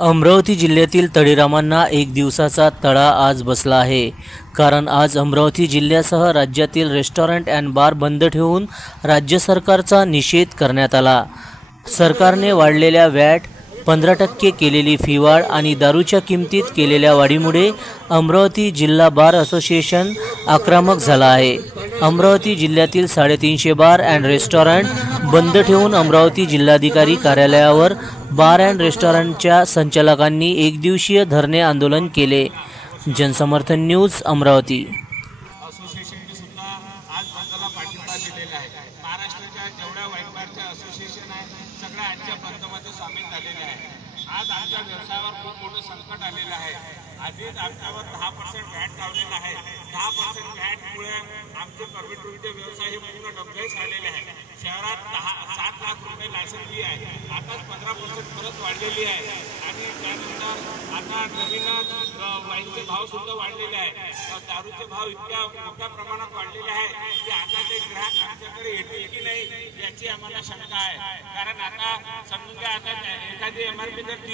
अमरावती जिल्ह्यातील तळीरामांना एक दिवसाचा तळा आज बसला आहे. कारण आज अमरावती जिल्ह्यासह राज्यातील रेस्टॉरंट अँड बार बंद ठेवून राज्य सरकारचा निषेध करण्यात आला. सरकारने वाढलेल्या व्हॅट, 15% केलेली फी वाढ आणि दारूच्या किमतीत केलेल्या वाढीमुळे अमरावती जिल्हा बार असोसिएशन आक्रमक झाला आहे. अमरावती जिल्ह्यातील 350 बार अँड रेस्टॉरंट बंद ठेवून अमरावती जिल्हाधिकारी कार्यालयावर बार अँड रेस्टॉरंटच्या संचालकांनी एकदिवसीय धरणे आंदोलन केले. जनसमर्थन न्यूज, अमरावती. असोसिएशनने सुद्धा आज बंदला पाठिंबा दिलेला आहे. महाराष्ट्राच्या जेवढ्या वाईन बारच्या असोसिएशन आहे सगळ्या आजच्या बंदमध्ये सामील झालेले आहे. आज आमच्या व्यवसायावर खूप मोठं संकट आलेलं आहे. आधीच आमच्यावर 10% व्हॅट लावलेला आहे. 10% व्हॅटमुळे आमचे परमिटिव्हिटी व्यवसाय हे पूर्ण डबघाईस आलेले आहे. शहरात 7 लाख रुपये लायसन फी आहे. आताच 15% परत वाढलेली आहे. आणि त्यानंतर आता नवीनच वाईनचे भाव सुद्धा वाढलेले आहे. दारूचे भाव इतक्या मोठ्या प्रमाणात वाढलेले आहे की आता ते ग्राहक आमच्याकडे येतील की नाही याची आम्हाला शंका आहे. कारण आता समजून घ्या, आता एखादी MRP जर